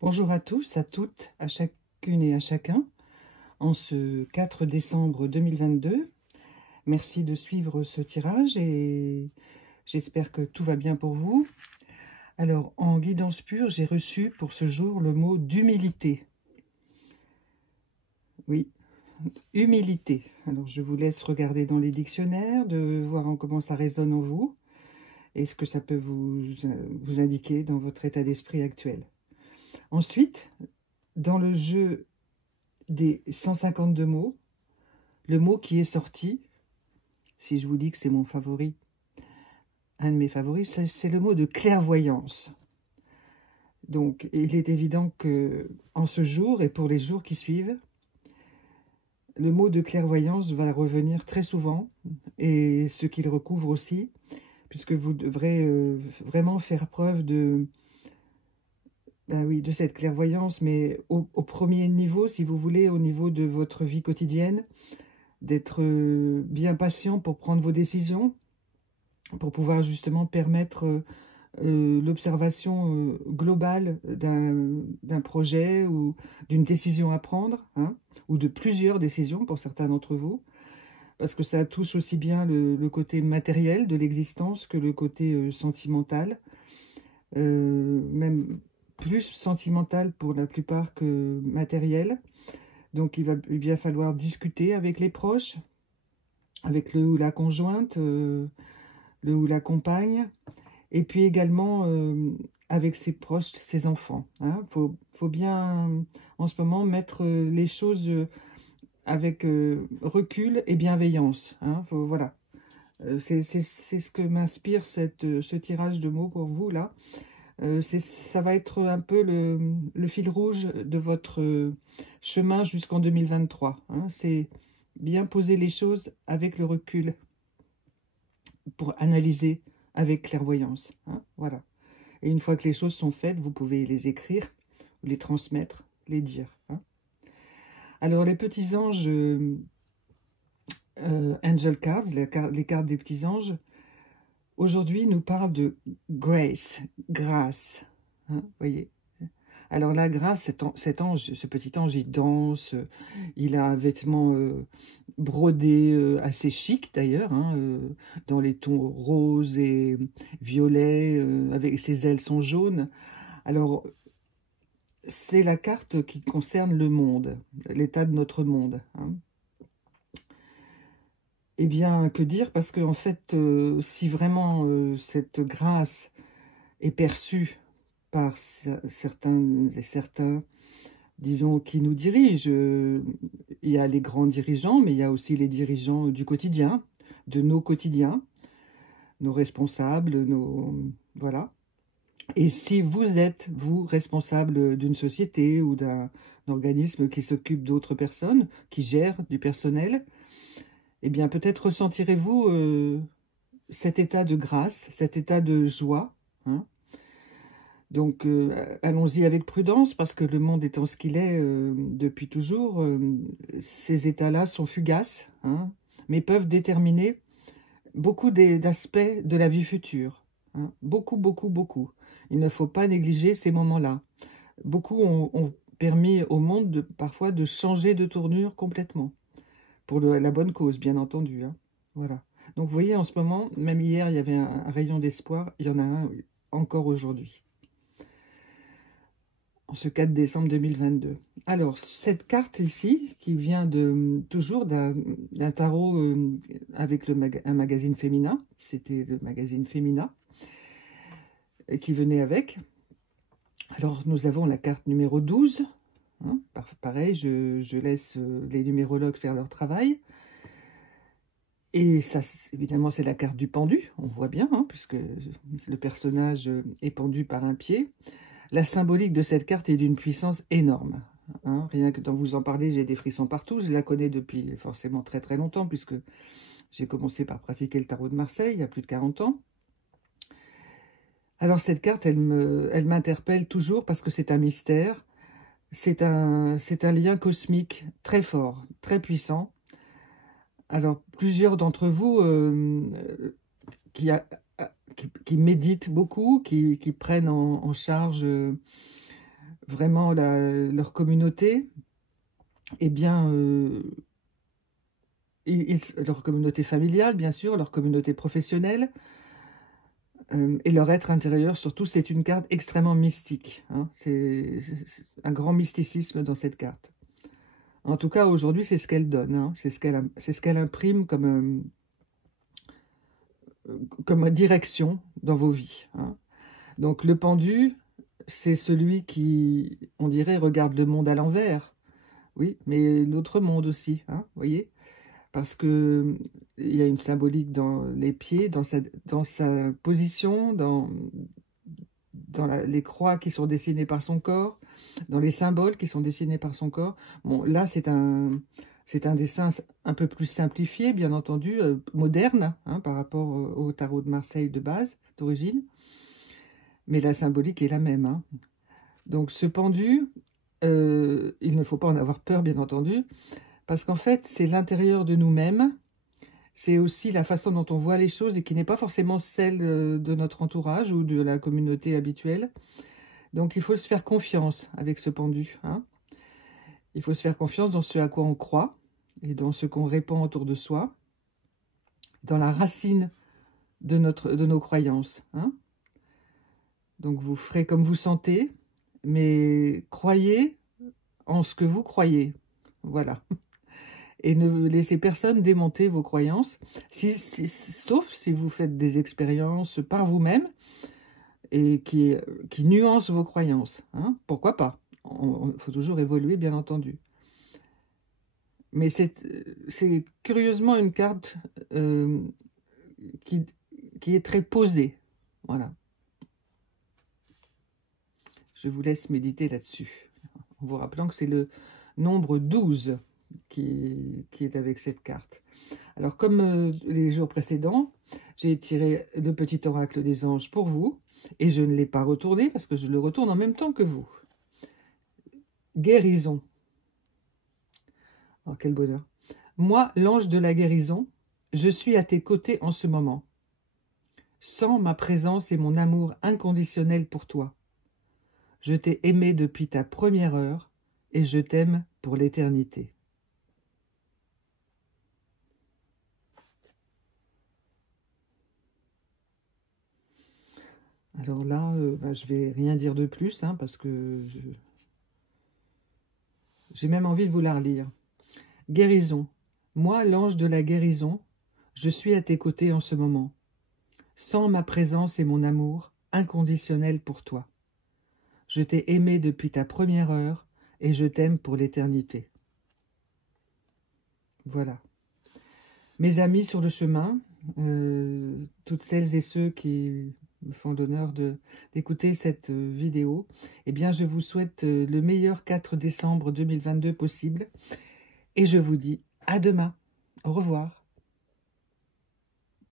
Bonjour à tous, à toutes, à chacune et à chacun, en ce 4 décembre 2022. Merci de suivre ce tirage et j'espère que tout va bien pour vous. Alors, en guidance pure, j'ai reçu pour ce jour le mot d'humilité. Oui, humilité. Alors, je vous laisse regarder dans les dictionnaires, de voir comment ça résonne en vous et ce que ça peut vous indiquer dans votre état d'esprit actuel. Ensuite, dans le jeu des 152 mots, le mot qui est sorti, si je vous dis que c'est mon favori, un de mes favoris, c'est le mot de clairvoyance. Donc, il est évident que en ce jour et pour les jours qui suivent, le mot de clairvoyance va revenir très souvent, et ce qu'il recouvre aussi, puisque vous devrez vraiment faire preuve de cette clairvoyance, mais au premier niveau, si vous voulez, au niveau de votre vie quotidienne, d'être bien patient pour prendre vos décisions, pour pouvoir justement permettre l'observation globale d'un projet ou d'une décision à prendre, hein, ou de plusieurs décisions pour certains d'entre vous, parce que ça touche aussi bien le côté matériel de l'existence que le côté sentimental, même plus sentimental pour la plupart que matériel. Donc il va bien falloir discuter avec les proches, avec le ou la conjointe, le ou la compagne, et puis également avec ses proches, ses enfants. Hein. Faut bien, en ce moment, mettre les choses avec recul et bienveillance. Hein. Voilà. C'est ce que m'inspire ce tirage de mots pour vous, là. Ça va être un peu le fil rouge de votre chemin jusqu'en 2023. Hein. C'est bien poser les choses avec le recul pour analyser avec clairvoyance. Hein. Voilà. Et une fois que les choses sont faites, vous pouvez les écrire, les transmettre, les dire. Hein. Alors, les petits anges, Angel Cards, les cartes des petits anges, aujourd'hui nous parlent de grace, grâce. Hein, voyez. Alors la grâce, cet ange, ce petit ange, il danse, il a un vêtement brodé assez chic d'ailleurs, hein, dans les tons roses et violets, avec ses ailes sont jaunes. Alors, c'est la carte qui concerne le monde, l'état de notre monde. Hein. Eh bien, que dire? Parce qu'en fait, si vraiment cette grâce est perçue par certains et certains, disons, qui nous dirigent, il y a les grands dirigeants, mais il y a aussi les dirigeants du quotidien, de nos quotidiens, nos responsables, voilà. Et si vous êtes, vous, responsable d'une société ou d'un organisme qui s'occupe d'autres personnes, qui gère du personnel, eh bien peut-être ressentirez-vous cet état de grâce, cet état de joie. Hein. Donc allons-y avec prudence, parce que le monde étant ce qu'il est depuis toujours, ces états-là sont fugaces, hein, mais peuvent déterminer beaucoup d'aspects de la vie future. Hein. Beaucoup, beaucoup, beaucoup. Il ne faut pas négliger ces moments-là. Beaucoup ont permis au monde parfois de changer de tournure complètement. Pour la bonne cause, bien entendu. Hein. Voilà. Donc vous voyez, en ce moment, même hier, il y avait un rayon d'espoir. Il y en a un encore aujourd'hui. En ce 4 décembre 2022. Alors, cette carte ici, qui vient toujours d'un tarot avec un magazine féminin, c'était le magazine Femina, qui venait avec. Alors, nous avons la carte numéro 12. Hein, pareil, je laisse les numérologues faire leur travail. Et ça, évidemment, c'est la carte du pendu, on voit bien, hein, puisque le personnage est pendu par un pied. La symbolique de cette carte est d'une puissance énorme. Hein. Rien que d'en vous en parler, j'ai des frissons partout. Je la connais depuis forcément très très longtemps, puisque j'ai commencé par pratiquer le tarot de Marseille il y a plus de 40 ans. Alors cette carte, elle m'interpelle toujours parce que c'est un mystère. C'est un lien cosmique très fort, très puissant. Alors plusieurs d'entre vous qui méditent beaucoup, qui prennent en charge vraiment leur communauté, eh bien, leur communauté familiale, bien sûr, leur communauté professionnelle, et leur être intérieur, surtout, c'est une carte extrêmement mystique. Hein. C'est un grand mysticisme dans cette carte. En tout cas, aujourd'hui, c'est ce qu'elle donne. Hein. C'est ce qu'elle imprime comme direction dans vos vies. Hein. Donc, le pendu, c'est celui qui, on dirait, regarde le monde à l'envers. Oui, mais l'autre monde aussi, hein, voyez? Parce que il y a une symbolique dans les pieds, dans sa position, dans les croix qui sont dessinées par son corps, dans les symboles qui sont dessinés par son corps. Bon, là, c'est un dessin un peu plus simplifié, bien entendu, moderne, hein, par rapport au tarot de Marseille de base, d'origine. Mais la symbolique est la même. Hein. Donc, ce pendu, il ne faut pas en avoir peur, bien entendu, parce qu'en fait, c'est l'intérieur de nous-mêmes. C'est aussi la façon dont on voit les choses et qui n'est pas forcément celle de notre entourage ou de la communauté habituelle. Donc, il faut se faire confiance avec ce pendu. Hein. Il faut se faire confiance dans ce à quoi on croit et dans ce qu'on répand autour de soi, dans la racine de nos croyances. Hein. Donc, vous ferez comme vous sentez, mais croyez en ce que vous croyez. Voilà. Et ne laissez personne démonter vos croyances, sauf si vous faites des expériences par vous-même et qui nuancent vos croyances. Hein. Pourquoi pas? Il faut toujours évoluer, bien entendu. Mais c'est curieusement une carte qui est très posée. Voilà. Je vous laisse méditer là-dessus. En vous rappelant que c'est le nombre 12 qui est avec cette carte. Alors, comme les jours précédents, j'ai tiré le petit oracle des anges pour vous, et je ne l'ai pas retourné, parce que je le retourne en même temps que vous. Guérison. Oh, quel bonheur. Moi, l'ange de la guérison, je suis à tes côtés en ce moment. Sens ma présence et mon amour inconditionnel pour toi. Je t'ai aimé depuis ta première heure, et je t'aime pour l'éternité. Alors là, je vais rien dire de plus, hein, parce que j'ai même envie de vous la relire. Guérison. Moi, l'ange de la guérison, je suis à tes côtés en ce moment. Sens ma présence et mon amour inconditionnel pour toi. Je t'ai aimé depuis ta première heure, et je t'aime pour l'éternité. Voilà. Mes amis sur le chemin, toutes celles et ceux qui me font l'honneur d'écouter cette vidéo, eh bien, je vous souhaite le meilleur 4 décembre 2022 possible. Et je vous dis à demain. Au revoir.